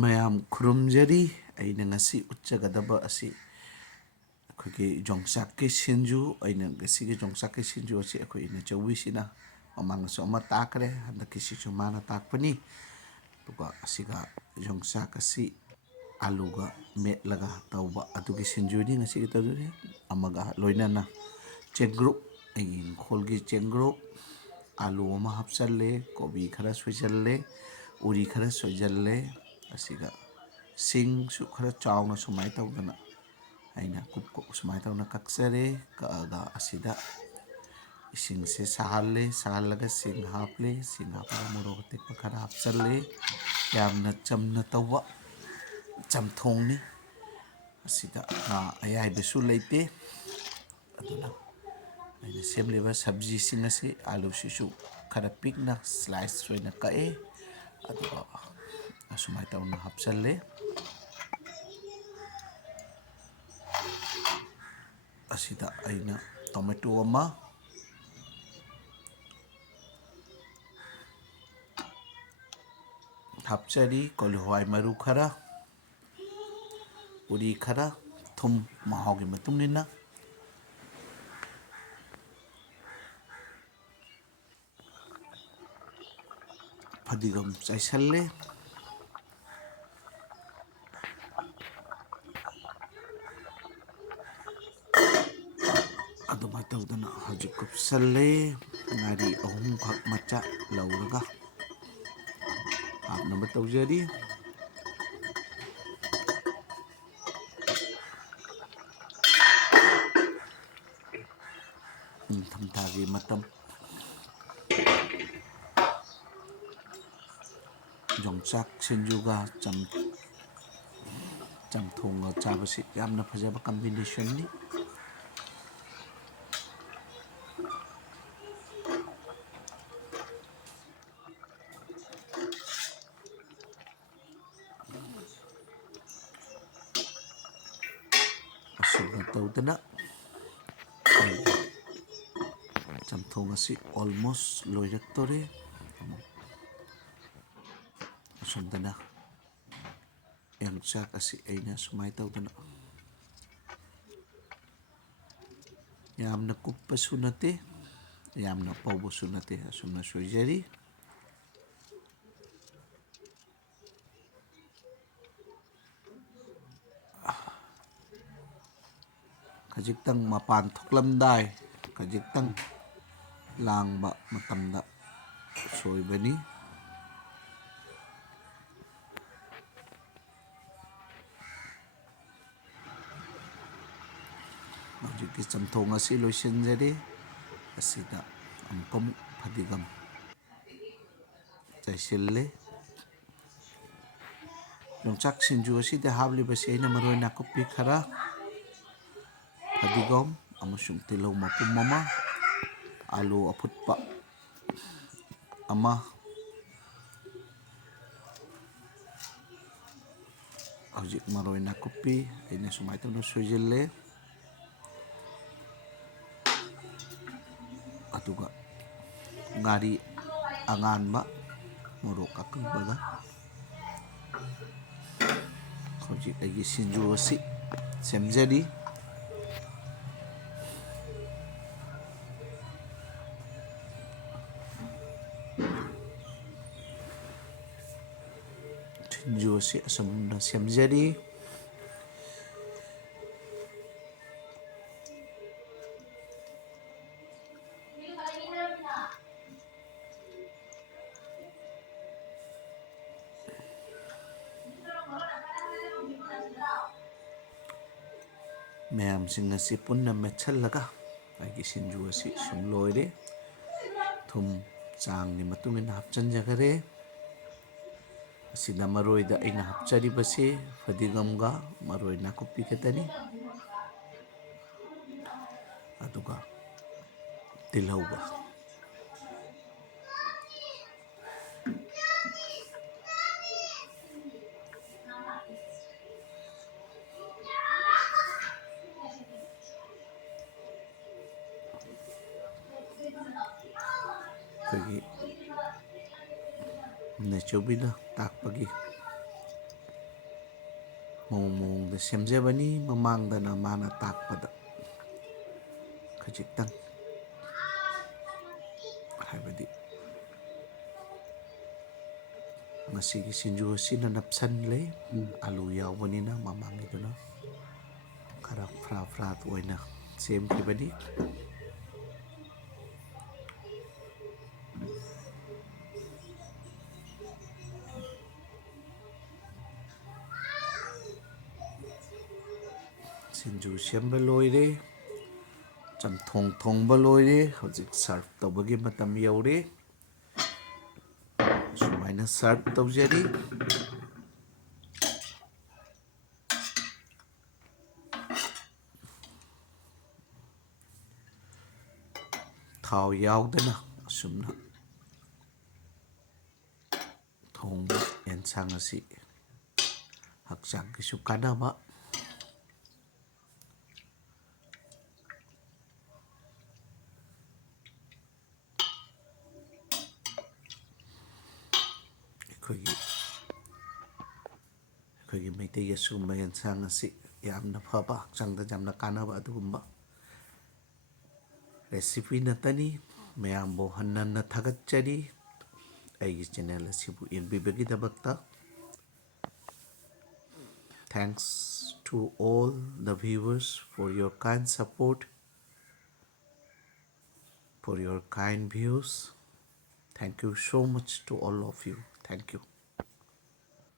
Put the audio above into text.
ꯃꯌꯥꯝ ꯈꯨꯔꯨꯝꯖꯔꯤ ꯑꯩꯅ ꯉꯁꯤ ꯎꯠꯆꯒꯗꯕ ꯑꯁꯤ ꯑꯩꯈꯣꯏꯒꯤ ꯌꯣꯡꯆꯥꯛꯀꯤ ꯁꯤꯟꯖꯨ ꯑꯩꯅ ꯉꯁꯤꯒꯤ ꯌꯣꯡꯆꯥꯛꯀꯤ ꯁꯤꯟꯖꯨ ꯑꯁꯤ ꯑꯩꯈꯣꯏ ꯏꯅꯆꯧꯕꯤꯁꯤꯅ ꯃꯃꯥꯡꯗꯁꯨ ꯑꯃ ꯇꯥꯛꯈ꯭ꯔꯦ ꯍꯟꯗꯛꯀꯤꯁꯤꯁꯨ ꯃꯥꯅ ꯇꯥꯛꯄꯅꯤ ꯑꯗꯨꯒ ꯑꯁꯤꯒ ꯌꯣꯡꯆꯥꯛ ꯑꯁꯤ ꯑꯂꯨꯒ ꯃꯦꯠꯂꯒ ꯇꯧꯕ ꯑꯗꯨꯒꯤ ꯁꯤꯟꯖꯨꯅꯤ ꯉꯁꯤꯒꯤ ꯇꯧꯗꯣꯏꯁꯦ ꯑꯃꯒ ꯂꯣꯏꯅꯅ ꯆꯦꯡꯒ꯭ꯔꯨꯞ ꯑꯩꯒꯤ ꯏꯪꯈꯣꯜꯒꯤ ꯆꯦꯡꯒ꯭ꯔꯨꯞ ꯑꯂꯨ ꯑꯃ ꯍꯥꯞꯆꯜꯂꯦ ꯀꯣꯕꯤ ꯈꯔ ꯁꯣꯏꯖꯜꯂꯦ ꯎꯔꯤ ꯈꯔ ꯁꯣꯏꯖꯜꯂꯦ ꯑꯁꯤꯒ ꯁꯤꯡꯁꯨ ꯈꯔ ꯆꯥꯎꯅ ꯁꯨꯃꯥꯏꯅ ꯇꯧꯗꯅ ꯑꯩꯅ ꯀꯨꯞ ꯀꯨꯞ ꯁꯨꯃꯥꯏꯅ ꯇꯧꯅ ꯀꯛꯆꯔꯦ ꯀꯛꯑꯒ ꯑꯁꯤꯗ ꯏꯁꯤꯡꯁꯦ ꯁꯥꯍꯜꯂꯦ ꯁꯥꯍꯜꯂꯒ ꯁꯤꯡ ꯍꯥꯞꯂꯦ ꯁꯤꯡ ꯍꯥꯞꯄꯒ ꯃꯣꯔꯣꯛ ꯑꯇꯦꯛꯄ ꯈꯔ ꯍꯥꯞꯆꯜꯂꯦ ꯌꯥꯝꯅ ꯆꯝꯅ ꯇꯧꯕ ꯆꯝꯊꯣꯡꯅꯤ ꯑꯁꯤꯗ ꯉꯥ ꯑꯌꯥꯏꯕꯁꯨ ꯂꯩꯇꯦ ꯑꯗꯨꯅ ꯑꯩꯅ ꯁꯦꯝꯂꯤꯕ ꯁꯕꯖꯤꯁꯤꯡ ꯑꯁꯤ ꯑꯂꯨꯁꯤꯁꯨ ꯈꯔ ꯄꯤꯛꯅ ꯁ꯭ꯂꯥꯏꯁ ꯑꯣꯏꯅ ꯀꯛꯑꯦ ꯑꯗꯨꯒ ꯑꯁꯨꯃꯥꯏꯅ ꯇꯧꯅ ꯍꯥꯞꯆꯜꯂꯦ ꯑꯁꯤꯗ ꯑꯩꯅ ꯇꯣꯃꯦꯇꯣ ꯑꯃ ꯍꯥꯞꯆꯔꯤ ꯀꯣꯂꯤ ꯍꯋꯥꯏ ꯃꯔꯨ ꯈꯔ ꯎꯔꯤ ꯈꯔ ꯊꯨꯝ ꯃꯍꯥꯎꯒꯤ ꯃꯇꯨꯡ ꯏꯟꯅ ꯐꯗꯤꯒꯣꯝ ꯆꯥꯏꯁꯜꯂꯦ ꯑꯗꯨꯃꯥꯏꯅ ꯇꯧꯗꯅ ꯍꯧꯖꯤꯛ ꯀꯨꯞꯁꯜꯂꯦ ꯉꯥꯔꯤ ꯑꯍꯨꯝꯈꯛ ꯃꯆꯥ ꯂꯧꯔꯒ ꯍꯥꯞꯅꯕ ꯇꯧꯖꯔꯤ ꯅꯤꯡꯊꯝꯊꯥꯒꯤ ꯃꯇꯝ ꯌꯣꯡꯆꯥꯛ ꯁꯤꯡꯖꯨꯒ ꯆꯝꯊꯣꯡꯒ ꯆꯥꯕꯁꯤ ꯌꯥꯝꯅ ꯐꯖꯕ ꯀꯝꯕꯤꯅꯦꯁꯟꯅꯤ ꯑꯁꯨꯝꯅ ꯇꯧꯗꯅ ꯑꯩꯒꯤ ꯆꯝꯊꯣꯡ ꯑꯁꯤ ꯑꯣꯜꯃꯣꯁ ꯂꯣꯏꯔꯛꯇꯣꯔꯦ ꯑꯁꯣꯝꯗꯅ ꯌꯣꯡꯆꯥꯛ ꯑꯁꯤ ꯑꯩꯅ ꯁꯨꯃꯥꯏꯅ ꯇꯧꯗꯅ ꯌꯥꯝꯅ ꯀꯨꯞꯄꯁꯨ ꯅꯠꯇꯦ ꯌꯥꯝꯅ ꯄꯧꯕꯁꯨ ꯅꯠꯇꯦ ꯑꯁꯨꯝꯅ ꯁꯣꯏꯖꯔꯤ ꯈꯖꯤꯛꯇꯪ ꯃꯄꯥꯟ ꯊꯣꯛꯂꯝꯗꯥꯏ ꯈꯖꯤꯛꯇꯪ ꯂꯥꯡꯕ ꯃꯇꯝꯗ ꯁꯣꯏꯕꯅꯤ ꯍꯧꯖꯤꯛꯀꯤ ꯆꯝꯊꯣꯡ ꯑꯁꯤ ꯂꯣꯏꯁꯤꯟꯖꯔꯦ ꯑꯁꯤꯗ ꯑꯃꯨꯛ ꯐꯗꯤꯒꯣꯝ ꯆꯥꯏꯁꯤꯜꯂꯦ ꯌꯣꯡꯆꯥꯛ ꯁꯤꯡꯖꯨ ꯑꯁꯤꯗ ꯍꯥꯞꯂꯤꯕꯁꯤ ꯑꯩꯅ ꯃꯔꯣꯏ ꯅꯥꯀꯨꯞꯄꯤ ꯈꯔ ꯐꯗꯤꯒꯣꯝ ꯑꯃꯁꯨꯡ ꯇꯤꯜꯍꯧ ꯃꯄꯨꯝ ꯑꯃ ꯑꯂꯨ ꯑꯐꯨꯠꯄ ꯑꯃ ꯍꯧꯖꯤꯛ ꯃꯔꯣꯏ ꯅꯥꯀꯨꯞꯄꯤ ꯑꯩꯅ ꯁꯨꯃꯥꯏꯅ ꯇꯧꯅ ꯁꯣꯏꯖꯤꯜꯂꯦ ꯑꯗꯨꯒ ꯉꯥꯔꯤ ꯑꯉꯥꯟꯕ ꯃꯣꯔꯣꯛ ꯑꯀꯪꯕꯒ ꯍꯧꯖꯤꯛ ꯑꯩꯒꯤ ꯁꯤꯡꯖꯨ ꯑꯁꯤ ꯁꯦꯝꯖꯔꯤ ꯁꯤꯡꯖꯨ ꯑꯁꯤ ꯑꯁꯨꯝꯅ ꯁꯦꯝꯖꯔꯤ ꯃꯌꯥꯝꯁꯤꯡ ꯑꯁꯤ ꯄꯨꯟꯅ ꯃꯦꯠꯁꯤꯜꯂꯒ ꯑꯩꯒꯤ ꯁꯤꯡꯖꯨ ꯑꯁꯤ ꯁꯨꯝ ꯂꯣꯏꯔꯦ ꯊꯨꯝ ꯆꯥꯡꯒꯤ ꯃꯇꯨꯡ ꯏꯟꯅ ꯍꯥꯞꯆꯤꯟꯖꯈꯔꯦ ꯑꯁꯤꯗ ꯃꯔꯣꯏꯗ ꯑꯩꯅ ꯍꯥꯞꯆꯔꯤꯕꯁꯤ ꯐꯗꯤꯒꯣꯝꯒ ꯃꯔꯣꯏ ꯅꯥꯀꯨꯞꯄꯤ ꯈꯛꯇꯅꯤ ꯑꯗꯨꯒ ꯇꯤꯜꯍꯧꯒ ꯑꯩꯈꯣꯏꯒꯤ ꯅꯦꯆꯧꯕꯤꯅ ꯇꯥꯛꯄꯒꯤ ꯃꯑꯣꯡ ꯃꯑꯣꯡꯗ ꯁꯦꯝꯖꯕꯅꯤ ꯃꯃꯥꯡꯗꯅ ꯃꯥꯅ ꯇꯥꯛꯄꯗ ꯈꯖꯤꯛꯇꯪ ꯍꯥꯏꯕꯗꯤ ꯉꯁꯤꯒꯤ ꯁꯤꯡꯖꯨ ꯑꯁꯤꯅ ꯅꯞꯁꯟꯂꯦ ꯑꯂꯨ ꯌꯥꯎꯕꯅꯤꯅ ꯃꯃꯥꯡꯒꯤꯗꯨꯅ ꯈꯔ ꯐ꯭ꯔꯥ ꯐ꯭ꯔꯥ ꯑꯣꯏꯅ ꯁꯦꯝꯈꯤꯕꯅꯤ ꯁꯤꯡꯖꯨ ꯁꯦꯝꯕ ꯂꯣꯏꯔꯦ ꯆꯝꯊꯣꯡ ꯊꯣꯡꯕ ꯂꯣꯏꯔꯦ ꯍꯧꯖꯤꯛ ꯁꯔꯞ ꯇꯧꯕꯒꯤ ꯃꯇꯝ ꯌꯧꯔꯦ ꯁꯨꯃꯥꯏꯅ ꯁꯔꯞ ꯇꯧꯖꯔꯤ ꯊꯥꯎ ꯌꯥꯎꯗꯅ ꯑꯁꯨꯝꯅ ꯊꯣꯡꯕ ꯑꯦꯟꯁꯥꯡ ꯑꯁꯤ ꯍꯛꯆꯥꯡꯒꯤꯁꯨ ꯀꯥꯟꯅꯕ ꯑꯩꯈꯣꯏꯒꯤ ꯃꯩꯇꯩꯒꯤ ꯑꯁꯤꯒꯨꯝꯕ ꯑꯦꯟꯁꯥꯡ ꯑꯁꯤ ꯌꯥꯝꯅ ꯐꯕ ꯍꯛꯆꯥꯡꯗ ꯌꯥꯝꯅ ꯀꯥꯟꯅꯕ ꯑꯗꯨꯒꯨꯝꯕ ꯔꯦꯁꯤꯄꯤ ꯅꯠꯇꯅꯤ ꯃꯌꯥꯝꯕꯨ ꯍꯟꯅ ꯍꯟꯅ ꯊꯥꯒꯠꯆꯔꯤ ꯑꯩꯒꯤ ꯆꯦꯅꯦꯜ ꯑꯁꯤꯕꯨ ꯌꯦꯡꯕꯤꯕꯒꯤꯗꯃꯛꯇ Thanks to all the viewers for your kind support, for your kind views. Thank you so much to all of you. Thank you.